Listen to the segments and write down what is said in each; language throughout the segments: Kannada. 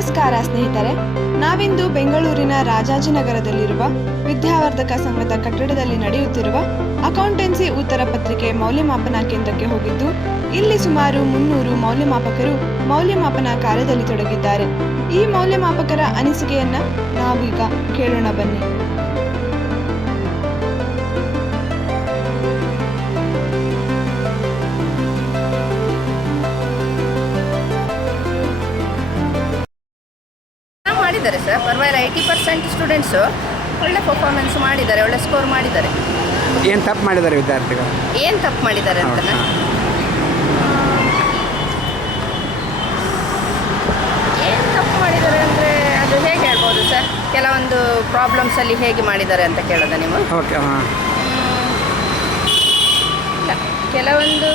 ನಮಸ್ಕಾರ ಸ್ನೇಹಿತರೆ, ನಾವಿಂದು ಬೆಂಗಳೂರಿನ ರಾಜಾಜಿನಗರದಲ್ಲಿರುವ ವಿದ್ಯಾವರ್ಧಕ ಸಂಘದ ಕಟ್ಟಡದಲ್ಲಿ ನಡೆಯುತ್ತಿರುವ ಅಕೌಂಟೆನ್ಸಿ ಉತ್ತರ ಪತ್ರಿಕೆ ಮೌಲ್ಯಮಾಪನ ಕೇಂದ್ರಕ್ಕೆ ಹೋಗಿದ್ದು, ಇಲ್ಲಿ ಸುಮಾರು 300 ಮೌಲ್ಯಮಾಪಕರು ಮೌಲ್ಯಮಾಪನ ಕಾರ್ಯದಲ್ಲಿ ತೊಡಗಿದ್ದಾರೆ. ಈ ಮೌಲ್ಯಮಾಪಕರ ಅನಿಸಿಕೆಯನ್ನ ನಾವೀಗ ಕೇಳೋಣ ಬನ್ನಿ. ಮಾಡಿದ್ದಾರೆ ಸರ್, ಪರವಾಗಿಲ್ಲ. 80% ಸ್ಟೂಡೆಂಟ್ಸು ಒಳ್ಳೆ ಪರ್ಫಾರ್ಮೆನ್ಸ್ ಮಾಡಿದ್ದಾರೆ, ಒಳ್ಳೆ ಸ್ಕೋರ್ ಮಾಡಿದ್ದಾರೆ. ಏನು ತಪ್ಪು ಮಾಡಿದ್ದಾರೆ ವಿದ್ಯಾರ್ಥಿಗಳು? ಏನು ತಪ್ಪು ಮಾಡಿದ್ದಾರೆ ಅಂತ ಏನು ತಪ್ಪು ಮಾಡಿದ್ದಾರೆ ಅಂದರೆ ಅದು ಹೇಗೆ ಹೇಳ್ಬೋದು ಸರ್? ಕೆಲವೊಂದು ಪ್ರಾಬ್ಲಮ್ಸಲ್ಲಿ ಹೇಗೆ ಮಾಡಿದ್ದಾರೆ ಅಂತ ಕೇಳೋದ ನೀವು? ಓಕೆ. ಹಾಂ, ಇಲ್ಲ, ಕೆಲವೊಂದು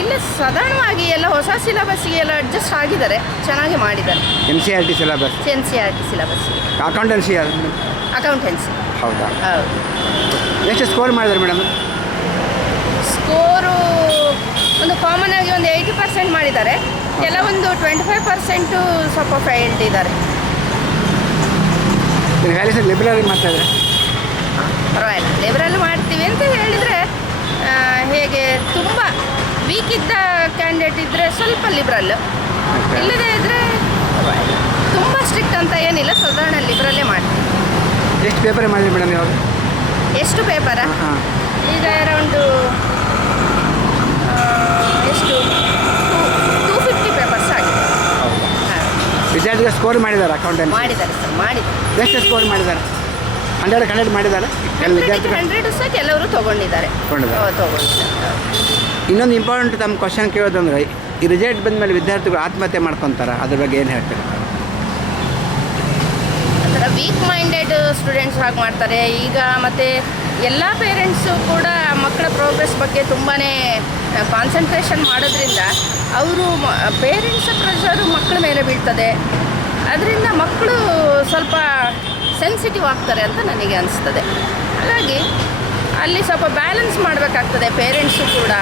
ಇಲ್ಲ, ಸಾಧಾರಣವಾಗಿ ಎಲ್ಲ ಹೊಸ ಸಿಲೆಬಸ್ಗೆ ಎಲ್ಲ ಅಡ್ಜಸ್ಟ್ ಆಗಿದ್ದಾರೆ, ಚೆನ್ನಾಗಿ ಮಾಡಿದ್ದಾರೆ. NCERT ಸಿಲೆಬಸ್, NCERT ಸಿಲೆಬಸ್ಗೆ ಅಕೌಂಟೆನ್ಸಿ. ಹೌದಾ? ಹೌದು. ಎಷ್ಟು ಸ್ಕೋರ್ ಮಾಡಿದ್ದಾರೆ ಮೇಡಮ್? ಸ್ಕೋರು ಒಂದು ಕಾಮನ್ ಆಗಿ ಒಂದು 80% ಮಾಡಿದ್ದಾರೆ, ಕೆಲವೊಂದು 25% ಸ್ವಲ್ಪ ಫೈಲ್ಡ್ ಇದ್ದಾರೆ. ವ್ಯಾಲ್ಯೂಸ್ ಲಿಬ್ರಲ್ ಮಾಡ್ತಾಯಿದ್ರೆ ಪರವಾಗಿಲ್ಲ, ಲಿಬ್ರಲ್ ಮಾಡ್ತೀವಿ ಅಂತ ಹೇಳಿದರೆ ಹೇಗೆ ತುಂಬ ವೀಕ್ ಇದ್ದ ಕ್ಯಾಂಡಿಡೇಟ್ ಇದ್ದರೆ ಸ್ವಲ್ಪ ಲಿಬ್ರಲ್, ಇಲ್ಲದೇ ಇದ್ದರೆ ತುಂಬ ಸ್ಟ್ರಿಕ್ಟ್ ಅಂತ ಏನಿಲ್ಲ, ಸಾಧಾರಣ ಲಿಬ್ರಲ್ಲೇ ಮಾಡ್ತೀವಿ. ಎಷ್ಟು ಪೇಪರ್ ಮಾಡಿದ್ರಿ ಮೇಡಮ್ ಇವಾಗ? ಎಷ್ಟು ಪೇಪರಾ? ಈಗ ಅರೌಂಡು ಎಷ್ಟು 250 ಪೇಪರ್ಸ್ ಆಗಿದೆ. ವಿದ್ಯಾರ್ಥಿಗಳು ಸ್ಕೋರ್ ಮಾಡಿದ್ದಾರೆ ಅಕೌಂಟೆನ್ಸಿ? ಮಾಡಿದ್ದಾರೆ ಸರ್, ಮಾಡಿದ್ದಾರೆ. ಎಷ್ಟು ಸ್ಕೋರ್ ಮಾಡಿದ್ದಾರೆ? 100 ಮಾಡಿದ್ದಾರೆ. 100 ಸಹ ಕೆಲವರು ತೊಗೊಂಡಿದ್ದಾರೆ. ಇನ್ನೊಂದು ಇಂಪಾರ್ಟೆಂಟ್ ತಮ್ಮ ಕ್ವಶನ್ ಕೇಳೋದಂದ್ರೆ, ಈ ರಿಸಲ್ಟ್ ಬಂದ ಮೇಲೆ ವಿದ್ಯಾರ್ಥಿಗಳು ಆತ್ಮಹತ್ಯೆ ಮಾಡ್ಕೊತಾರೆ, ಅದ್ರ ಬಗ್ಗೆ ಏನು ಹೇಳ್ತಾರೆ? ಅದರ ವೀಕ್ ಮೈಂಡೆಡ್ ಸ್ಟೂಡೆಂಟ್ಸ್ ಹಾಗೆ ಮಾಡ್ತಾರೆ ಈಗ. ಮತ್ತು ಎಲ್ಲ ಪೇರೆಂಟ್ಸು ಕೂಡ ಮಕ್ಕಳ ಪ್ರೋಗ್ರೆಸ್ ಬಗ್ಗೆ ತುಂಬಾ ಕಾನ್ಸಂಟ್ರೇಷನ್ ಮಾಡೋದ್ರಿಂದ ಅವರು ಪೇರೆಂಟ್ಸ್ ಪ್ರೆಷರು ಮಕ್ಕಳ ಮೇಲೆ ಬೀಳ್ತದೆ. ಅದರಿಂದ ಮಕ್ಕಳು ಸ್ವಲ್ಪ ಸೆನ್ಸಿಟಿವ್ ಆಗ್ತಾರೆ ಅಂತ ನನಗೆ ಅನಿಸ್ತದೆ. ಹಾಗಾಗಿ ಅಲ್ಲಿ ಸ್ವಲ್ಪ ಬ್ಯಾಲೆನ್ಸ್ ಮಾಡಬೇಕಾಗ್ತದೆ. ಪೇರೆಂಟ್ಸು ಕೂಡ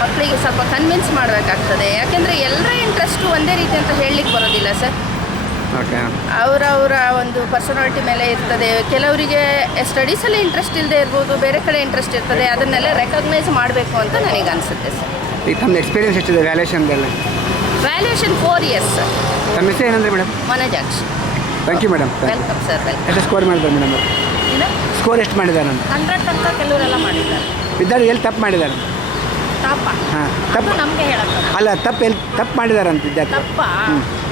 ಮಕ್ಕಳಿಗೆ ಸ್ವಲ್ಪ ಕನ್ವಿನ್ಸ್ ಮಾಡಬೇಕಾಗ್ತದೆ. ಯಾಕೆಂದರೆ ಎಲ್ಲರ ಇಂಟ್ರೆಸ್ಟು ಒಂದೇ ರೀತಿ ಅಂತ ಹೇಳಲಿಕ್ಕೆ ಬರೋದಿಲ್ಲ ಸರ್. ಅವರವರ ಒಂದು ಪರ್ಸನಾಲಿಟಿ ಮೇಲೆ ಇರ್ತದೆ. ಕೆಲವರಿಗೆ ಸ್ಟಡೀಸಲ್ಲಿ ಇಂಟ್ರೆಸ್ಟ್ ಇಲ್ಲದೆ ಇರ್ಬೋದು, ಬೇರೆ ಕಡೆ ಇಂಟ್ರೆಸ್ಟ್ ಇರ್ತದೆ. ಅದನ್ನೆಲ್ಲ ರೆಕಗ್ನೈಸ್ ಮಾಡಬೇಕು ಅಂತ ನನಗೆ ಅನಿಸುತ್ತೆ ಸರ್. ಈಗ ತಮ್ಮ ಎಕ್ಸ್ಪೀರಿಯನ್ಸ್ ಎಷ್ಟಿದೆ ವ್ಯಾಲ್ಯೂಷನ್ದೆಲ್ಲ? Valuation 4 years sir. ತಮ್ಮ ಹೆಸರು ಏನಂದರೆ madam? Manojakshi. Thank you madam. Welcome sir, welcome. ಎಷ್ಟು ಸ್ಕೋರ್ ಮಾಡಿದ್ದಾರೆ ಮೇಡಮ್? ಸ್ಕೋರ್ ಎಷ್ಟು ಮಾಡಿದ್ದಾರೆ ಅಂತ? 100 ತನಕ ಕೆಲವರೆಲ್ಲ ಮಾಡಿದ್ದಾರೆ. ವಿದ್ಯಾರ್ಥಿ ಎಲ್ಲಿ ತಪ್ಪು ಮಾಡಿದ್ದಾರೆ? ಹಾಂ, ತಪ್ಪು ನಮಗೆ ಹೇಳೋಕ್ಕಲ್ಲ. ಅಲ್ಲ, ತಪ್ಪು ಮಾಡಿದ್ದಾರೆ ಅಂತ ವಿದ್ಯಾರ್ಥಿ.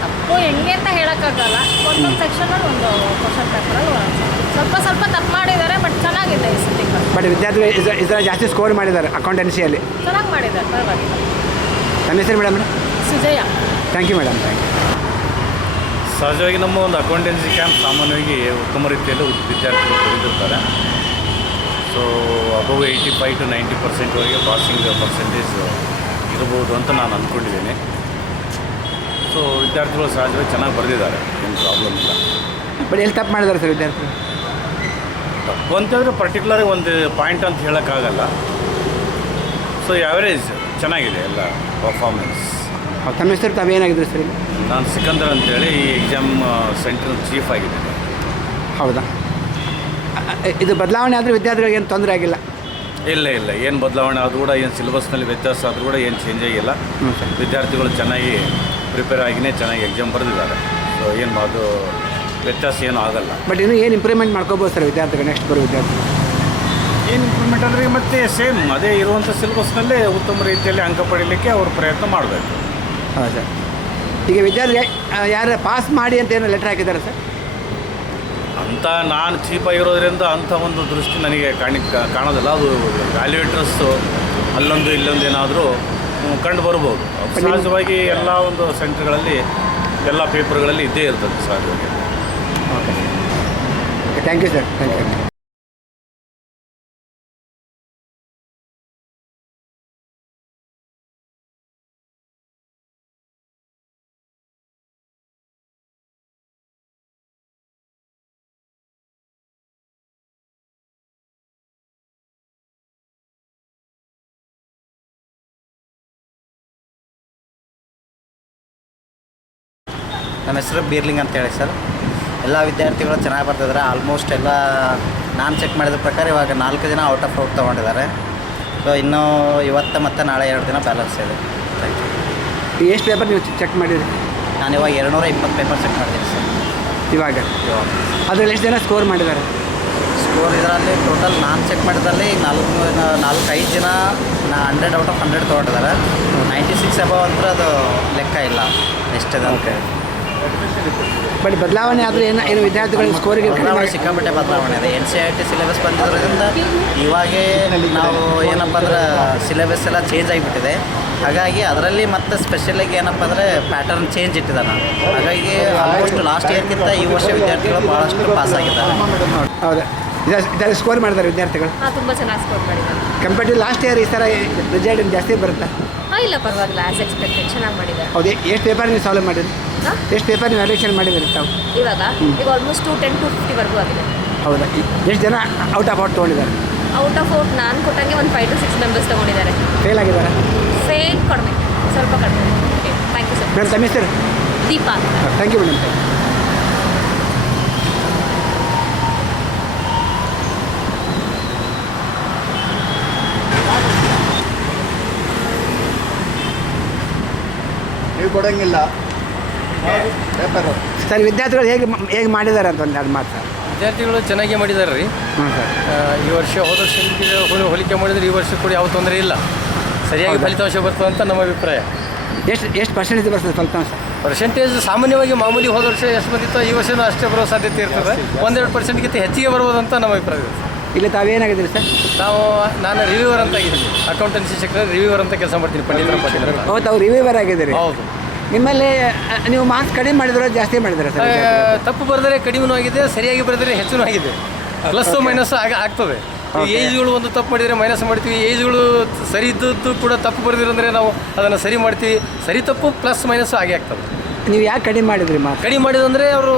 ತಪ್ಪು ಹೆಂಗೆ ಅಂತ ಹೇಳೋಕ್ಕಾಗಲ್ಲ. ಒಂದೊಂದು ಸೆಕ್ಷನಲ್ಲಿ ಒಂದು ಕ್ವಶನ್ ಪೇಪರಲ್ಲಿ ಸ್ವಲ್ಪ ತಪ್ಪು ಮಾಡಿದ್ದಾರೆ, ಬಟ್ ಚೆನ್ನಾಗಿದೆ ಈ ಸತಿ. ಬಟ್ ವಿದ್ಯಾರ್ಥಿಗಳು ಇದರ ಜಾಸ್ತಿ ಸ್ಕೋರ್ ಮಾಡಿದ್ದಾರೆ ಅಕೌಂಟೆನ್ಸಿಯಲ್ಲಿ. ಚೆನ್ನಾಗಿ ಮಾಡಿದ್ದಾರೆ, ಪರವಾಗಿಲ್ಲ. ನನ್ನ ಹೆಸರು madam? Sujaya. Thank you madam. Thank you. ಸಹಜವಾಗಿ ನಮ್ಮ ಒಂದು ಅಕೌಂಟೆನ್ಸಿ ಕ್ಯಾಂಪ್ ಸಾಮಾನ್ಯವಾಗಿ ಉತ್ತಮ ರೀತಿಯಲ್ಲಿ ವಿದ್ಯಾರ್ಥಿಗಳು ಪಡೆದಿರ್ತಾರೆ. So above 85 to 90% passing percentage ಇರ್ಬೋದು ಅಂತ ನಾನು ಅಂದ್ಕೊಂಡಿದ್ದೀನಿ. ಸೊ ವಿದ್ಯಾರ್ಥಿಗಳು ಸಹಜವಾಗಿ ಚೆನ್ನಾಗಿ ಬರೆದಿದ್ದಾರೆ, ಏನು ಪ್ರಾಬ್ಲಮ್ ಇಲ್ಲ. ಬಟ್ ಎಲ್ಲಿ ತಪ್ಪು ಮಾಡಿದ್ದಾರೆ ಸರ್ ವಿದ್ಯಾರ್ಥಿಗಳು? ತಪ್ಪು ಅಂತಂದರೆ ಪರ್ಟಿಕ್ಯುಲರಾಗಿ ಒಂದು ಪಾಯಿಂಟ್ ಅಂತ ಹೇಳೋಕ್ಕಾಗಲ್ಲ. ಸೊ ಆ್ಯಾವ್ರೇಜ್ ಚೆನ್ನಾಗಿದೆ ಎಲ್ಲ ಪರ್ಫಾರ್ಮೆನ್ಸ್. ತಮ್ಮ ಹೆಸರು ತಾವೇನಾಗಿದ್ರು ಸರ್? ನಾನು ಸಿಕಂದರ್ ಅಂತೇಳಿ ಈ ಎಕ್ಸಾಮ್ ಸೆಂಟರ್ ಚೀಫ್ ಆಗಿದ್ದೀನಿ. ಹೌದಾ? ಇದು ಬದಲಾವಣೆ ಆದರೆ ವಿದ್ಯಾರ್ಥಿಗಳಿಗೆ ಏನು ತೊಂದರೆ ಆಗಿಲ್ಲ? ಇಲ್ಲ, ಏನು ಬದಲಾವಣೆ ಆದರೂ ಕೂಡ, ಏನು ಸಿಲೆಬಸ್ನಲ್ಲಿ ವ್ಯತ್ಯಾಸ ಆದರೂ ಕೂಡ ಏನು ಚೇಂಜ್ ಆಗಿಲ್ಲ. ವಿದ್ಯಾರ್ಥಿಗಳು ಚೆನ್ನಾಗಿ ಪ್ರಿಪೇರ್ ಆಗಿನೇ ಚೆನ್ನಾಗಿ ಎಕ್ಸಾಮ್ ಬರೆದಿದ್ದಾರೆ. ಸೊ ಏನು ಅದು ವ್ಯತ್ಯಾಸ ಏನೂ ಆಗಲ್ಲ. ಬಟ್ ಇನ್ನೂ ಏನು ಇಂಪ್ರೂವ್ಮೆಂಟ್ ಮಾಡ್ಕೋಬೋದು ಸರ್ ವಿದ್ಯಾರ್ಥಿಗಳು, ನೆಕ್ಸ್ಟ್ ಬರೋ ವಿದ್ಯಾರ್ಥಿಗಳು? ಏನು ಇಂಪ್ರೂವ್ಮೆಂಟ್ ಅಂದರೆ ಮತ್ತೆ ಸೇಮ್ ಅದೇ ಇರುವಂಥ ಸಿಲೆಬಸ್ನಲ್ಲೇ ಉತ್ತಮ ರೀತಿಯಲ್ಲಿ ಅಂಕ ಪಡೀಲಿಕ್ಕೆ ಅವರು ಪ್ರಯತ್ನ ಮಾಡಬೇಕು. ಹೌದು ಸರ್. ಈಗ ವಿದ್ಯಾರ್ಥಿ ಯಾರು ಪಾಸ್ ಮಾಡಿ ಅಂತ ಏನೋ ಲೆಟ್ರ್ ಹಾಕಿದ್ದಾರೆ ಸರ್? ಅಂತ ನಾನು ಚೀಪಾಗಿರೋದ್ರಿಂದ ಅಂಥ ಒಂದು ದೃಷ್ಟಿ ನನಗೆ ಕಾಣೋದಿಲ್ಲ. ಅದು ವ್ಯಾಲ್ಯೂಯೇಟರ್ಸು ಅಲ್ಲೊಂದು ಇಲ್ಲೊಂದು ಏನಾದರೂ ಕಂಡು ಬರ್ಬೋದು. ಸಹಜವಾಗಿ ಎಲ್ಲ ಒಂದು ಸೆಂಟರ್ಗಳಲ್ಲಿ ಎಲ್ಲ ಪೇಪರ್ಗಳಲ್ಲಿ ಇದ್ದೇ ಇರ್ತದೆ ಸಹಜವಾಗಿ. Okay, thank you sir. Thank you. ನಮ್ಮ ಹೆಸರು ಬೀರ್ಲಿಂಗ್ ಅಂತೇಳಿ ಸರ್. ಎಲ್ಲ ವಿದ್ಯಾರ್ಥಿಗಳು ಚೆನ್ನಾಗಿ ಬರ್ತಿದ್ದಾರೆ. ಆಲ್ಮೋಸ್ಟ್ ಎಲ್ಲ ನಾನು ಚೆಕ್ ಮಾಡಿದ ಪ್ರಕಾರ ಇವಾಗ 4 ದಿನ ಔಟ್ ಆಫ್ ಔಟ್ ತೊಗೊಂಡಿದ್ದಾರೆ. ಸೊ ಇನ್ನೂ ಇವತ್ತು ಮತ್ತು ನಾಳೆ 2 ದಿನ ಬ್ಯಾಲೆನ್ಸ್ ಇದೆ. Thank you. ಎಷ್ಟು ಪೇಪರ್ ನೀವು ಚೆಕ್ ಮಾಡಿದ್ರಿ? ನಾನು ಇವಾಗ 220 ಪೇಪರ್ ಚೆಕ್ ಮಾಡಿದ್ದೀನಿ ಸರ್. ಇವಾಗ ಅದರಲ್ಲಿ ಎಷ್ಟು ಜನ ಸ್ಕೋರ್ ಮಾಡಿದ್ದಾರೆ? ಸ್ಕೋರ್ ಇದರಲ್ಲಿ ಟೋಟಲ್ ನಾನು ಚೆಕ್ ಮಾಡಿದ್ರಲ್ಲಿ 4-5 ಜನ 100 ಔಟ್ ಆಫ್ 100 ತೊಗೊಂಡಿದ್ದಾರೆ. 96 ಅಬವ್ ಅಂದ್ರೆ ಅದು ಲೆಕ್ಕ ಇಲ್ಲ ಎಷ್ಟಿದೆ ಅಂತ. ಬಟ್ ಬದಲಾವಣೆ ಆದರೆ ಏನು ವಿದ್ಯಾರ್ಥಿಗಳ ಸ್ಕೋರಿಗೆ ಬದಲಾವಣೆ ಸಿಕ್ಕಾಪಟ್ಟೆ ಬದಲಾವಣೆ ಇದೆ. NCERT ಸಿಲೆಬಸ್ ಬಂದಿರೋದ್ರಿಂದ ಇವಾಗೇ ನಾವು ಏನಪ್ಪ ಅಂದ್ರೆ ಸಿಲೆಬಸ್ ಎಲ್ಲ ಚೇಂಜ್ ಆಗಿಬಿಟ್ಟಿದೆ. ಹಾಗಾಗಿ ಅದರಲ್ಲಿ ಮತ್ತೆ ಸ್ಪೆಷಲಾಗಿ ಏನಪ್ಪ ಅಂದರೆ ಪ್ಯಾಟರ್ನ್ ಚೇಂಜ್ ಇಟ್ಟಿದ್ದಾನೆ. ಹಾಗಾಗಿ ಆಲ್ಮೋಸ್ಟ್ ಲಾಸ್ಟ್ ಇಯರ್ಗಿಂತ ಈ ವರ್ಷ ವಿದ್ಯಾರ್ಥಿಗಳು ಭಾಳಷ್ಟು ಪಾಸ್ ಆಗಿದ್ದಾರೆ. ಹೌದಾ? ಇದರಲ್ಲಿ ಸ್ಕೋರ್ ಮಾಡಿದ್ದಾರೆ ವಿದ್ಯಾರ್ಥಿಗಳು? ತುಂಬ ಚೆನ್ನಾಗಿ ಸ್ಕೋರ್ ಮಾಡಿದ್ದಾರೆ. ಕಂಪೇರ್ ಲಾಸ್ಟ್ ಇಯರ್ ಈ ಥರ ರಿಸಲ್ಟ್ ಜಾಸ್ತಿ ಬರುತ್ತಾ? ಇಲ್ಲ ಪರವಾಗಿಲ್ಲ, ಆ್ಯಸ್ ಎಕ್ಸ್ಪೆಕ್ಟೆಡ್ ಚೆನ್ನಾಗಿ ಮಾಡಿದ್ದಾರೆ. ಹೌದು. ಎಷ್ಟು ಪೇಪರ್ ನೀವು ಸಾಲ್ವ್ ಮಾಡಿದ್ರಿ? ಎಷ್ಟು ಪೇಪರ್ ನೀವು ವ್ಯಾಲ್ಯೂಷನ್ ಮಾಡಿದ್ರಿ ತಾವು? ಈಗ ಆಲ್ಮೋಸ್ಟ್ 210 to 50ವರೆಗೂ ಆಗಿದೆ. ಹೌದಾ? ಎಷ್ಟು ಜನ ಔಟ್ ಆಫ್ ಔಟ್ ತೊಗೊಂಡಿದ್ದಾರೆ? ಔಟ್ ಆಫ್ ಔಟ್ ನಾನು ಕೊಟ್ಟಂಗೆ ಒಂದು 5 to 6 ಮೆಂಬರ್ಸ್ ತೊಗೊಂಡಿದ್ದಾರೆ. ಫೇಲ್ ಆಗಿದ್ದಾರೆ? ಫೇಲ್ ಕಡಿಮೆ, ಸ್ವಲ್ಪ ಕಡಿಮೆ. Okay, thank you sir. Madam ತಮ್ಮ ಹೆಸರು? ದೀಪಾ. Thank you madam. ನೀವು ಕೊಡೋಂಗಿಲ್ಲ ಪೇಪರು. ಸರ್ ವಿದ್ಯಾರ್ಥಿಗಳು ಹೇಗೆ ಮಾಡಿದ್ದಾರೆ ಅಂತ ಒಂದು ಮಾತು ಸರ್. ವಿದ್ಯಾರ್ಥಿಗಳು ಚೆನ್ನಾಗಿ ಮಾಡಿದ್ದಾರೆ ರೀ. ಹಾಂ ಸರ್. ಈ ವರ್ಷ ಹೋದ ವರ್ಷಕ್ಕೆ ಹೋಲಿಕೆ ಮಾಡಿದರೆ ಈ ವರ್ಷ ಕೂಡ ಯಾವ ತೊಂದರೆ ಇಲ್ಲ, ಸರಿಯಾಗಿ ಫಲಿತಾಂಶ ಬರ್ತದೆ ಅಂತ ನಮ್ಮ ಅಭಿಪ್ರಾಯ. ಎಷ್ಟು ಪರ್ಸೆಂಟೇಜ್ ಬರ್ತದೆ ಫಲಿತಾಂಶ? ಪರ್ಸೆಂಟೇಜ್ ಸಾಮಾನ್ಯವಾಗಿ ಮಾಮೂಲಿ ಹೋದ ವರ್ಷ ಎಷ್ಟು ಬಂದಿತ್ತೋ ಈ ವರ್ಷನೂ ಅಷ್ಟೇ ಬರೋ ಸಾಧ್ಯತೆ ಇರ್ತದೆ. 1-2% ಹೆಚ್ಚಿಗೆ ಬರ್ಬೋದಂತ ನಮ್ಮ ಅಭಿಪ್ರಾಯ ಇದೆ. ಇಲ್ಲಿ ತಾವೇನಾಗಿದ್ದೀರಿ ಸರ್? ನಾನು ರಿವ್ಯೂವರ್ ಅಂತ ಆಗಿದ್ದೀನಿ, ಅಕೌಂಟೆನ್ಸಿ ಸೆಕ್ಟರ್ ರಿವ್ಯೂವರ್ ಅಂತ ಕೆಲಸ ಮಾಡ್ತೀನಿ ಪಂಡಿತರ ಪಾಟೀಲ್. ಹೌದು, ತಾವು ರಿವ್ಯೂವರ್ ಆಗಿದ್ದೀರಿ? ಹೌದು. ನಿಮ್ಮಲ್ಲಿ ನೀವು ಮಾರ್ಕ್ಸ್ ಕಡಿಮೆ ಮಾಡಿದ್ರೆ ಜಾಸ್ತಿ ಮಾಡಿದ್ರೆ ಸರ್? ತಪ್ಪು ಬರೆದರೆ ಕಡಿಮೆನೂ ಆಗಿದೆ, ಸರಿಯಾಗಿ ಬರೆದರೆ ಹೆಚ್ಚು ಆಗಿದೆ. ಪ್ಲಸ್ ಮೈನಸ್ ಆಗ್ತದೆ. ಏಜ್ಗಳು ಒಂದು ತಪ್ಪು ಮಾಡಿದರೆ ಮೈನಸ್ ಮಾಡ್ತೀವಿ, ಏಜ್ಗಳು ಸರಿ ಇದ್ದದ್ದು ಕೂಡ ತಪ್ಪು ಬರೆದಿರಂದರೆ ನಾವು ಅದನ್ನು ಸರಿ ಮಾಡ್ತೀವಿ. ಸರಿ ತಪ್ಪು ಪ್ಲಸ್ ಮೈನಸ್ ಆಗೇ ಆಗ್ತದೆ. ನೀವು ಯಾಕೆ ಕಡಿಮೆ ಮಾಡಿದ್ರಿ ಮಾರ್ಕ್ಸ್? ಕಡಿಮೆ ಮಾಡಿದಂದರೆ ಅವರು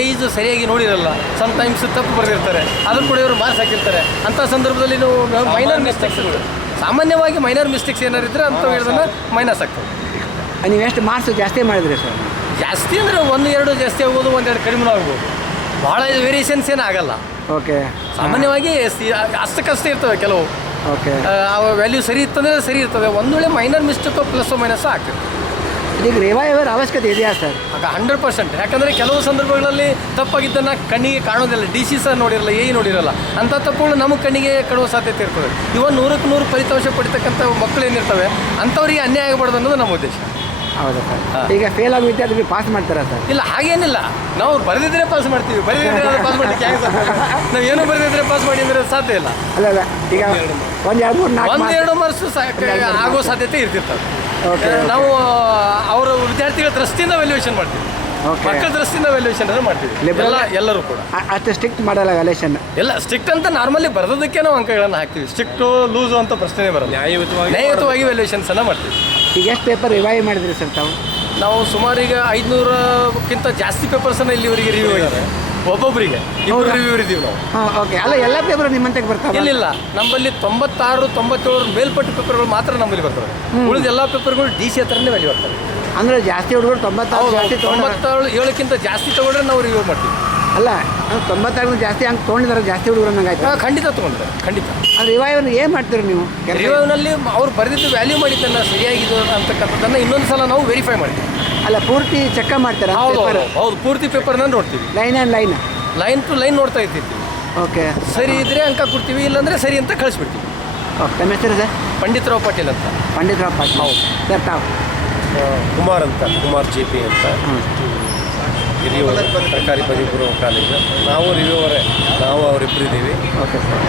ಏಜ್ ಸರಿಯಾಗಿ ನೋಡಿರಲ್ಲ, ಸಮ್ಟೈಮ್ಸ್ ತಪ್ಪು ಬರೆದಿರ್ತಾರೆ, ಅದನ್ನು ಕೂಡ ಇವರು ಮಾರ್ಕ್ಸ್ ಹಾಕಿರ್ತಾರೆ. ಅಂಥ ಸಂದರ್ಭದಲ್ಲಿ ನಾವು ಮೈನರ್ ಮಿಸ್ಟೇಕ್ಸ್ಗಳು, ಸಾಮಾನ್ಯವಾಗಿ ಮೈನರ್ ಮಿಸ್ಟೇಕ್ಸ್ ಏನಾರು ಇದ್ದರೆ ಅಂತ ಹೇಳಿದ್ರೆ ಮೈನಸ್ ಆಗ್ತದೆ. ನೀವು ಎಷ್ಟು ಮಾರ್ಕ್ಸ್ ಜಾಸ್ತಿ ಮಾಡಿದ್ರಿ ಸರ್? ಜಾಸ್ತಿ ಅಂದರೆ 1-2 ಜಾಸ್ತಿ ಆಗ್ಬೋದು, 1-2 ಕಡಿಮೆ ಆಗ್ಬೋದು. ಭಾಳ ವೇರಿಯೇಷನ್ಸ್ ಏನು ಆಗಲ್ಲ. ಓಕೆ. ಸಾಮಾನ್ಯವಾಗಿ ಅಷ್ಟಕ್ಕಷ್ಟೇ ಇರ್ತವೆ ಕೆಲವು. ಓಕೆ. ಆ ವ್ಯಾಲ್ಯೂ ಸರಿ ಇರ್ತಂದರೆ ಸರಿ ಇರ್ತದೆ, ಒಂದು ವೇಳೆ ಮೈನರ್ ಮಿಸ್ಟೇಕು ಪ್ಲಸ್ ಮೈನಸ್ ಆಗ್ತದೆ. ಈಗ ರಿವೈವರ್ ಅವಶ್ಯಕತೆ ಇದೆಯಾ ಸರ್? ಆಗ 100%. ಯಾಕಂದರೆ ಕೆಲವು ಸಂದರ್ಭಗಳಲ್ಲಿ ತಪ್ಪಾಗಿದ್ದನ್ನು ಕಣ್ಣಿಗೆ ಕಾಣೋದಿಲ್ಲ, DC ಸಹ ನೋಡಿರಲ್ಲ, ನೋಡಿರಲ್ಲ. ಅಂಥ ತಪ್ಪುಗಳು ನಮ್ಮ ಕಣ್ಣಿಗೆ ಕಾಣುವ ಸಾಧ್ಯತೆ ಇರ್ತದೆ. ಇವನ್ 100ಕ್ಕೆ 100 ಫಲಿತಾಂಶ ಪಡಿತಕ್ಕಂಥ ಮಕ್ಕಳು ಏನಿರ್ತವೆ ಅಂಥವ್ರಿಗೆ ಅನ್ಯಾಯ ಆಗಬಾರ್ದು ಅನ್ನೋದು ನಮ್ಮ ಉದ್ದೇಶ. ಹೌದಾ ಸರ್? ಈಗ ಫೇಲ್ ಆಗೋ ವಿದ್ಯಾರ್ಥಿಗಳು ಪಾಸ್ ಮಾಡ್ತಾರಾ ಸರ್? ಇಲ್ಲ, ಹಾಗೇನಿಲ್ಲ. ನಾವು ಬರೆದಿದ್ರೆ ಪಾಸ್ ಮಾಡ್ತೀವಿ, ಬರೆದಿದ್ರೆ ಪಾಸ್ ಮಾಡಲಿಕ್ಕೆ ಹೇಗೆ ಸಾಧ್ಯ? ನಾವು ಏನು ಬರೆದಿದ್ರೆ ಪಾಸ್ ಮಾಡಿ ಅಂದರೆ ಸಾಧ್ಯ ಇಲ್ಲ. ಅಲ್ಲ ಈಗ 1-2 ಮಾರ್ಕ್ಸ್ ಆಗೋ ಸಾಧ್ಯತೆ ಇರ್ತಿರ್ತದೆ. ನಾವು ಅವರ ವಿದ್ಯಾರ್ಥಿಗಳ ದೃಷ್ಟಿಯಿಂದ ವ್ಯಾಲ್ಯೂಯೇಷನ್ ಮಾಡ್ತೀವಿ, ಮಕ್ಕಳ ದೃಷ್ಟಿಯಿಂದ ವ್ಯಾಲ್ಯೂಯೇಷನ್ ಮಾಡ್ತೀವಿ. ಎಲ್ಲರೂ ಕೂಡ ಅಷ್ಟು ಸ್ಟ್ರಿಕ್ಟ್ ಮಾಡಲ್ಲ ವ್ಯಾಲ್ಯೂಯೇಷನ್? ಎಲ್ಲ ಸ್ಟ್ರಿಕ್ಟ್ ಅಂತ ನಾರ್ಮಲಿ ಬರೆದಕ್ಕೆ ನಾವು ಅಂಕಗಳನ್ನು ಹಾಕ್ತೀವಿ. ಸ್ಟ್ರಿಕ್ಟು ಲೂಸು ಅಂತ ಪ್ರಶ್ನೆ ಬರಲ್ಲ, ನ್ಯಾಯಯುತವಾಗಿ ವ್ಯಾಲ್ಯೂಯೇಷನ್ಸ್ ಅನ್ನು ಮಾಡ್ತೀವಿ. ಈಗ ಎಷ್ಟು ಪೇಪರ್ ರಿವೈವ್ ಮಾಡಿದ್ರಿ ಸರ್ ತಾವು? ನಾವು ಸುಮಾರು ಈಗ 500ಕ್ಕಿಂತ ಜಾಸ್ತಿ ಪೇಪರ್ಸನ್ನು ಇಲ್ಲಿವರೆಗೆ ರಿವ್ಯೂ ಆಗಿದೆ. ಒಬ್ಬೊಬ್ಬರಿಗೆ 2 ರಿವ್ಯೂ ಇದ್ದೀವಿ ನಾವು. ಹಾಂ, ಓಕೆ. ಅಲ್ಲ ಎಲ್ಲ ಪೇಪರ್ ನಿಮ್ಮಂತಕ್ಕೆ ಬರ್ತಾವೆ? ಇಲ್ಲ, ನಮ್ಮಲ್ಲಿ 96-97 ಮೇಲ್ಪಟ್ಟು ಪೇಪರ್ಗಳು ಮಾತ್ರ ನಮ್ಮಲ್ಲಿ ಬರ್ತವೆ. ಉಳಿದ ಎಲ್ಲ ಪೇಪರ್ಗಳು DC ಹತ್ರನೇ ವ್ಯಾಲ್ಯೂ ಬರ್ತವೆ. ಅಂದರೆ ಜಾಸ್ತಿ ಹುಡುಗರು 97-7ಕ್ಕಿಂತ ಜಾಸ್ತಿ ತೊಗೊಂಡ್ರೆ ನಾವು ರಿವ್ಯೂ ಮಾಡ್ತೀವಿ. ಅಲ್ಲ, 96 ಜಾಸ್ತಿ ಹಂಗೆ ತೊಗೊಂಡಿದ್ದಾರೆ, ಜಾಸ್ತಿ ಹುಡುಗರು ನಂಗಾಯ್ತು. ಖಂಡಿತ ತೊಗೊಂಡಿದ್ದಾರೆ, ಖಂಡಿತ. ಅದು ರಿವೈವ್ ಏನು ಮಾಡ್ತೀರಿ ನೀವು? ರಿವ್ಯೂನಲ್ಲಿ ಅವ್ರು ಬರೆದಿದ್ದು ವ್ಯಾಲ್ಯೂ ಮಾಡಿದ್ದನ್ನು ಸರಿಯಾಗಿದೆ ಅಂತಕ್ಕಂಥದ್ದನ್ನು ಇನ್ನೊಂದು ಸಲ ನಾವು ವೆರಿಫೈ ಮಾಡ್ತೀವಿ. ಅಲ್ಲ, ಪೂರ್ತಿ ಚೆಕ್ ಮಾಡ್ತಾರೆ? ಹೌದು, ಪೂರ್ತಿ ಪೇಪರ್ನ ನೋಡ್ತೀವಿ, ಲೈನ್ ಟು ಲೈನ್ ನೋಡ್ತಾ ಇರ್ತೀವಿ. ಓಕೆ. ಸರಿ ಇದ್ದರೆ ಅಂಕ ಕೊಡ್ತೀವಿ, ಇಲ್ಲಾಂದರೆ ಸರಿ ಅಂತ ಕಳಿಸ್ಬಿಡ್ತೀವಿ. ಓಕೆ. ತಮ್ಮ ಹೆಸರು ಸರ್? ಪಂಡಿತರಾವ್ ಪಾಟೀಲ್ ಅಂತ. ಪಂಡಿತರಾವ್ ಪಾಟೀಲ್. ಹೌದು ಸರ್. ತಾವು? ಕುಮಾರ್ ಅಂತ, ಕುಮಾರ್ JP ಅಂತ, ಹಿರಿಯೂರು ಸರ್ಕಾರಿ ಪದವಿ ಪೂರ್ವ ಕಾಲೇಜು. ನಾವು ರಿವ್ಯೂವರೇ, ನಾವು ಅವರಿಬ್ಬರು ಇದ್ದೀವಿ. Okay sir.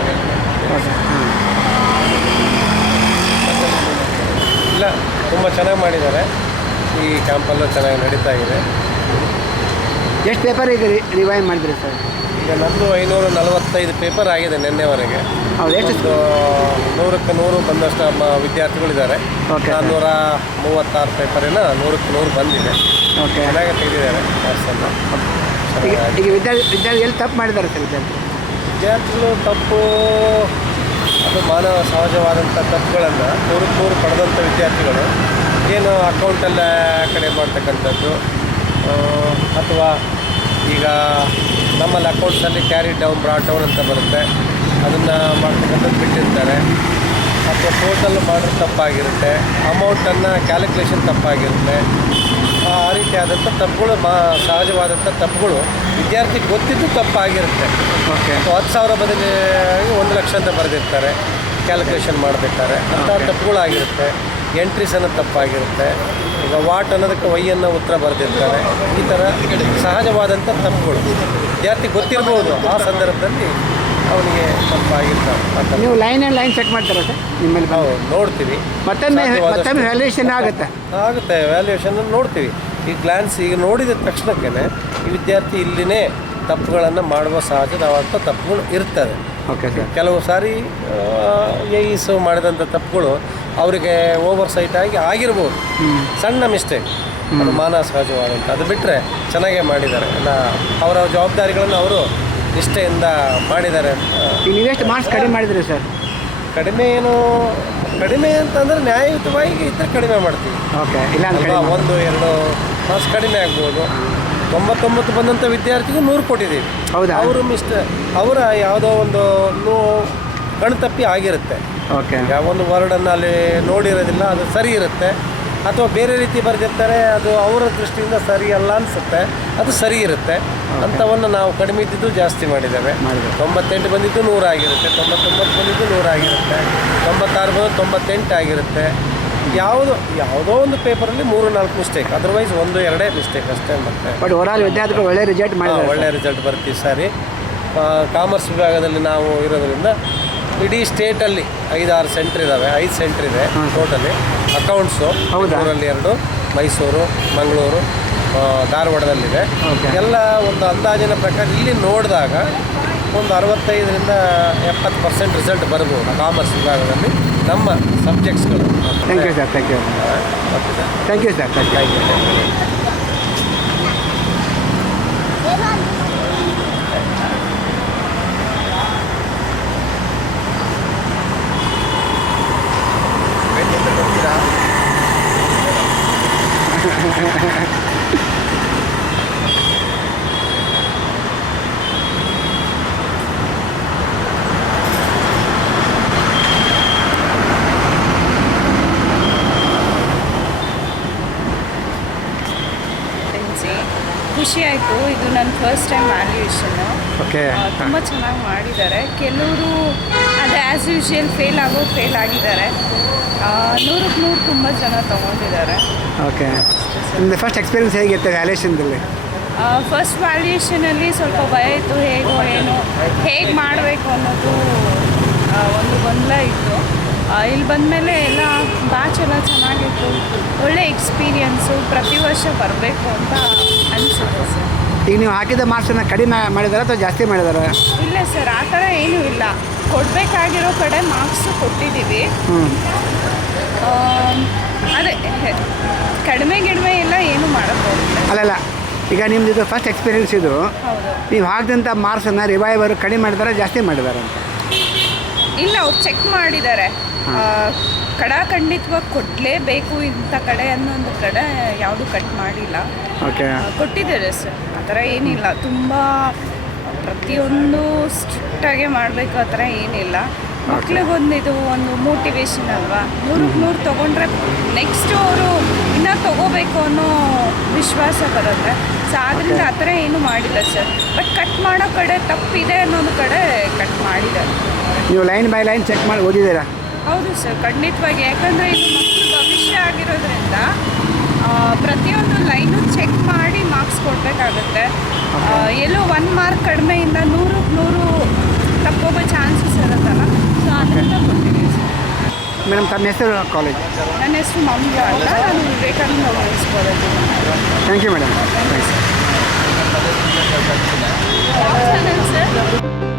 ಇಲ್ಲ, ತುಂಬ ಚೆನ್ನಾಗಿ ಮಾಡಿದ್ದಾರೆ. ಈ ಕ್ಯಾಂಪೆಲ್ಲ ಚೆನ್ನಾಗಿ ನಡೀತಾ ಇದೆ. ಎಷ್ಟು ಪೇಪರ್ ಈಗ ರಿವೈವ್ ಮಾಡಿದ್ರಿ ಸರ್? ಈಗ ನಮ್ಮದು 545 ಪೇಪರ್ ಆಗಿದೆ ನಿನ್ನೆವರೆಗೆ. ಹೌದು. ಎಷ್ಟು? 100ಕ್ಕೆ 100 ಬಂದಷ್ಟು ನಮ್ಮ ವಿದ್ಯಾರ್ಥಿಗಳಿದ್ದಾರೆ. 436 ಪೇಪರಿನ 100ಕ್ಕೆ 100 ಬಂದಿದೆ. ಓಕೆ. ಚೆನ್ನಾಗಿ ತೆಗೆದಿದ್ದಾರೆ ಮಾರ್ಕ್ಸನ್ನು. ಈಗ ವಿದ್ಯಾರ್ಥಿ ಎಲ್ಲಿ ತಪ್ಪು ಮಾಡಿದ್ದಾರೆ ಸರ್? ವಿದ್ಯಾರ್ಥಿಗಳು ತಪ್ಪು, ಅದು ಮಾನವ ಸಹಜವಾದಂಥ ತಪ್ಪುಗಳನ್ನು 100ಕ್ಕೆ 100 ಪಡೆದಂಥ ವಿದ್ಯಾರ್ಥಿಗಳು ಏನು ಅಕೌಂಟೆಲ್ಲ ಕಡೆ ಮಾಡ್ತಕ್ಕಂಥದ್ದು, ಅಥವಾ ಈಗ ನಮ್ಮಲ್ಲಿ ಅಕೌಂಟ್ಸಲ್ಲಿ ಕ್ಯಾರಿ ಡೌನ್ ಬ್ರಾಡ್ ಡೌನ್ ಅಂತ ಬರುತ್ತೆ, ಅದನ್ನು ಮಾಡ್ತಕ್ಕಂಥದ್ದು ಬಿಟ್ಟಿರ್ತಾರೆ. ಅಥವಾ ಟೋಟಲ್ ಮಾಡೋದು ತಪ್ಪಾಗಿರುತ್ತೆ, ಅಮೌಂಟನ್ನು ಕ್ಯಾಲ್ಕುಲೇಷನ್ ತಪ್ಪಾಗಿರುತ್ತೆ. ಆ ರೀತಿಯಾದಂಥ ತಪ್ಪುಗಳು ಸಹಜವಾದಂಥ ತಪ್ಪುಗಳು ವಿದ್ಯಾರ್ಥಿಗೆ ಗೊತ್ತಿದ್ದು ತಪ್ಪಾಗಿರುತ್ತೆ. ಓಕೆ. 10,000 ಬದಲಿಗೆ 1 ಲಕ್ಷ ಅಂತ ಬರೆದಿರ್ತಾರೆ ಕ್ಯಾಲ್ಕುಲೇಷನ್ ಮಾಡಬೇಕಾದ್ರೆ, ಅಂಥ ತಪ್ಪುಗಳಾಗಿರುತ್ತೆ. ಎಂಟ್ರೀಸನ್ನು ತಪ್ಪಾಗಿರುತ್ತೆ. ಈಗ ವಾಟ್ ಅನ್ನೋದಕ್ಕೆ ವೈ ಅನ್ನೋ ಉತ್ತರ ಬರೆದಿರ್ತಾರೆ. ಈ ಥರ ಸಹಜವಾದಂಥ ತಪ್ಪುಗಳು ವಿದ್ಯಾರ್ಥಿ ಗೊತ್ತಿರ್ಬೋದು, ಆ ಸಂದರ್ಭದಲ್ಲಿ ಅವನಿಗೆ ತಪ್ಪಾಗಿರ್ತಾವೆ. ನೀವು ಲೈನ್ ಚೆಕ್ ಮಾಡ್ತೀರಾ ಸರ್ ನಿಮ್ಮಲ್ಲಿ? ನಾವು ನೋಡ್ತೀವಿ, ಮತ್ತೊಮ್ಮೆ ವ್ಯಾಲ್ಯೂಯೇಷನ್ ಆಗುತ್ತೆ ವ್ಯಾಲ್ಯೂಯೇಷನ್ ನೋಡ್ತೀವಿ. ಈ ಗ್ಲಾನ್ಸ್ ಈಗ ನೋಡಿದ ತಕ್ಷಣಕ್ಕೇ ಈ ವಿದ್ಯಾರ್ಥಿ ಇಲ್ಲಿನೇ ತಪ್ಪುಗಳನ್ನು ಮಾಡುವ ಸಹಜವಾದಂಥ ತಪ್ಪುಗಳು ಇರ್ತದೆ. Okay sir. ಕೆಲವು ಸಾರಿ ಎಇಸು ಮಾಡಿದಂಥ ತಪ್ಪುಗಳು ಅವರಿಗೆ ಓವರ್ ಸೈಟ್ ಆಗಿ ಆಗಿರ್ಬೋದು, ಸಣ್ಣ ಮಿಸ್ಟೇಕ್, ಅದು ಮಾನವ ಸಹಜವಾದಂಥ. ಅದು ಬಿಟ್ಟರೆ ಚೆನ್ನಾಗೇ ಮಾಡಿದ್ದಾರೆ ಎಲ್ಲ, ಅವರ ಜವಾಬ್ದಾರಿಗಳನ್ನು ಅವರು ನಿಷ್ಠೆಯಿಂದ ಮಾಡಿದ್ದಾರೆ. ಈಗ ನೀವೆಷ್ಟು ಮಾರ್ಕ್ಸ್ ಕಡಿಮೆ ಮಾಡಿದ್ರಿ ಸರ್? ಕಡಿಮೆ ಅಂತಂದರೆ ನ್ಯಾಯಯುತವಾಗಿ ಇದ್ದರೆ ಕಡಿಮೆ ಮಾಡ್ತೀವಿ. ಓಕೆ. ಇಲ್ಲ 1-2 ಮಾರ್ಕ್ಸ್ ಕಡಿಮೆ ಆಗ್ಬೋದು. 99 ಬಂದಂಥ ವಿದ್ಯಾರ್ಥಿಗೂ 100 ಕೊಟ್ಟಿದ್ದೀವಿ. ಹೌದಾ? ಅವರ ಯಾವುದೋ ಒಂದು ಕಣ್ತಪ್ಪಿ ಆಗಿರುತ್ತೆ. ಓಕೆ. ಈಗ ಒಂದು ವರ್ಡನ್ನು ಅಲ್ಲಿ ನೋಡಿರೋದಿಲ್ಲ, ಅದು ಸರಿ ಇರುತ್ತೆ, ಅಥವಾ ಬೇರೆ ರೀತಿ ಬರೆದಿರ್ತಾರೆ, ಅದು ಅವರ ದೃಷ್ಟಿಯಿಂದ ಸರಿ ಅಲ್ಲ ಅನಿಸುತ್ತೆ, ಅದು ಸರಿ ಇರುತ್ತೆ. ಅಂಥವನ್ನು ನಾವು ಕಡಿಮೆ ಇದ್ದಿದ್ದು ಜಾಸ್ತಿ ಮಾಡಿದ್ದೇವೆ. 98 ಬಂದಿದ್ದು 100 ಆಗಿರುತ್ತೆ, 99 ಬಂದಿದ್ದು 100 ಆಗಿರುತ್ತೆ, 96 ಬಂದು 98 ಆಗಿರುತ್ತೆ. ಯಾವುದೋ ಒಂದು ಪೇಪರಲ್ಲಿ 3-4 ಮಿಸ್ಟೇಕ್, ಅದರ್ವೈಸ್ 1-2 ಮಿಸ್ಟೇಕ್ ಅಷ್ಟೇ. ಮತ್ತೆ ಬಟ್ ಓವರಾಲ್ ವಿದ್ಯಾರ್ಥಿಗಳು ಒಳ್ಳೆ ರಿಸಲ್ಟ್ ಮಾಡಿದ್ದಾರೆ. ಒಳ್ಳೆ ರಿಸಲ್ಟ್ ಬರ್ತೀವಿ ಸಾರಿ. ಕಾಮರ್ಸ್ ವಿಭಾಗದಲ್ಲಿ ನಾವು ಇರೋದ್ರಿಂದ ಇಡೀ ಸ್ಟೇಟಲ್ಲಿ 5-6 ಸೆಂಟ್ರ್ ಇದ್ದಾವೆ, 5 ಸೆಂಟ್ರ್ ಇದೆ ಟೋಟಲಿ. ಅಕೌಂಟ್ಸು ಊರಲ್ಲಿ 2, ಮೈಸೂರು, ಮಂಗಳೂರು, ಧಾರವಾಡದಲ್ಲಿದೆ. ಎಲ್ಲ ಒಂದು ಅಂದಾಜಿನ ಪ್ರಕಾರ ಇಲ್ಲಿ ನೋಡಿದಾಗ ಒಂದು 65-70% ರಿಸಲ್ಟ್ ಬರ್ಬೋದು ಕಾಮರ್ಸ್ ವಿಭಾಗದಲ್ಲಿ ನಮ್ಮ ಸಬ್ಜೆಕ್ಟ್ಸ್ಗಳು. Thank you sir. Thank you sir. Thank you. ಖುಷಿ ಆಯಿತು. ಇದು ನನ್ನ ಫಸ್ಟ್ ಟೈಮ್ ವ್ಯಾಲ್ಯೂಯೇಷನ್ನು. ಓಕೆ. ತುಂಬ ಚೆನ್ನಾಗಿ ಮಾಡಿದ್ದಾರೆ. ಕೆಲವರು ಅದು ಆ್ಯಸ್ ಯೂಶುವಲ್ ಫೇಲ್ ಆಗಿದ್ದಾರೆ. 100ಕ್ಕೆ 100 ತುಂಬ ಜನ ತೊಗೊಂಡಿದ್ದಾರೆ. ಓಕೆ. ನಿಮ್ಮದು ಫಸ್ಟ್ ಎಕ್ಸ್ಪೀರಿಯನ್ಸ್ ಹೇಗಿತ್ತು ವ್ಯಾಲ್ಯೂಯೇಷನ್ದಲ್ಲಿ? ಫಸ್ಟ್ ವ್ಯಾಲ್ಯೂಯೇಷನಲ್ಲಿ ಸ್ವಲ್ಪ ಭಯ ಇತ್ತು, ಹೇಗೆ ಮಾಡಬೇಕು ಅನ್ನೋದು ಒಂದು ಗೊಂದಲ ಇತ್ತು. ಇಲ್ಲಿ ಬಂದಮೇಲೆ ಎಲ್ಲ ಬ್ಯಾಚ್ ಎಲ್ಲ ಚೆನ್ನಾಗಿತ್ತು, ಒಳ್ಳೆ ಎಕ್ಸ್ಪೀರಿಯನ್ಸು, ಪ್ರತಿ ವರ್ಷ ಬರಬೇಕು ಅಂತ ಅನಿಸುತ್ತೆ ಸರ್. ಈಗ ನೀವು ಹಾಕಿದ ಮಾರ್ಕ್ಸನ್ನು ಕಡಿಮೆ ಮಾಡಿದಾರ ಅಥವಾ ಜಾಸ್ತಿ ಮಾಡಿದಾರ? ಇಲ್ಲ ಸರ್, ಆ ಥರ ಏನೂ ಇಲ್ಲ. ಕೊಡಬೇಕಾಗಿರೋ ಕಡೆ ಮಾರ್ಕ್ಸು ಕೊಟ್ಟಿದ್ದೀವಿ. ಅದೇ ಕಡಿಮೆ ಎಲ್ಲ ಏನೂ ಮಾಡೋಕ್ಕೋಗಿಲ್ಲ. ಅಲ್ಲಲ್ಲ, ಈಗ ನಿಮ್ದು ಇದು ಫಸ್ಟ್ ಎಕ್ಸ್ಪೀರಿಯನ್ಸ್ ಇದು. ನೀವು ಹಾಕಿದಂಥ ಮಾರ್ಕ್ಸನ್ನು ರಿವೈವರು ಕಡಿಮೆ ಮಾಡಿದಾರೆ ಜಾಸ್ತಿ ಮಾಡಿದಾರೆ ಅಂತ? ಇಲ್ಲ, ಅವ್ರು ಚೆಕ್ ಮಾಡಿದ್ದಾರೆ. ಖಂಡಿತವಾಗಿ ಕೊಡಲೇಬೇಕು ಇಂಥ ಕಡೆ ಅನ್ನೊಂದು ಕಡೆ ಯಾವುದು ಕಟ್ ಮಾಡಿಲ್ಲ. ಓಕೆ. ಕೊಟ್ಟಿದ್ದಾರೆ ಸರ್, ಆ ಥರ ಏನಿಲ್ಲ. ತುಂಬ ಪ್ರತಿಯೊಂದು ಸ್ಟ್ರಿಕ್ಟಾಗೆ ಮಾಡಬೇಕು ಆ ಥರ ಏನಿಲ್ಲ. ಮಕ್ಳಿಗೊಂದು ಒಂದು ಮೋಟಿವೇಶನ್ ಅಲ್ವಾ. 100ಕ್ಕೆ 100 ತೊಗೊಂಡ್ರೆ ನೆಕ್ಸ್ಟು ಅವರು ಇನ್ನೂ ತೊಗೋಬೇಕು ಅನ್ನೋ ವಿಶ್ವಾಸ ಬರುತ್ತೆ. ಸೊ ಆದ್ದರಿಂದ ಆ ಥರ ಏನೂ ಮಾಡಿಲ್ಲ ಸರ್. ಬಟ್ ಕಟ್ ಮಾಡೋ ಕಡೆ ತಪ್ಪಿದೆ ಅನ್ನೋದು ಕಡೆ ಕಟ್ ಮಾಡಿದ್ದಾರೆ. ನೀವು ಲೈನ್ ಬೈ ಲೈನ್ ಚೆಕ್ ಮಾಡಿ ಓದಿದ್ದೀರಾ? ಹೌದು ಸರ್, ಖಂಡಿತವಾಗಿ. ಯಾಕಂದರೆ ಇದು ಮಕ್ಕಳು ಭವಿಷ್ಯ ಆಗಿರೋದ್ರಿಂದ ಪ್ರತಿಯೊಂದು ಲೈನು ಚೆಕ್ ಮಾಡಿ ಮಾರ್ಕ್ಸ್ ಕೊಡಬೇಕಾಗುತ್ತೆ. ಎಲ್ಲೋ 1 ಮಾರ್ಕ್ ಕಡಿಮೆಯಿಂದ 100ಕ್ಕೆ 100 ತಪ್ಪೋಗೋ ಚಾನ್ಸಸ್ ಇರುತ್ತಲ್ಲ. ಸೊ ಅದರಿಂದ ಕೊಡ್ತೀವಿ ಸರ್. ಮೇಡಮ್, ತಮ್ಮ ಹೆಸರು, ಕಾಲೇಜ್? ನನ್ನ ಹೆಸರು ಮಮತಾ ಅಂತ, ನಾನು Vivekananda women's college. Thank you madam. Sir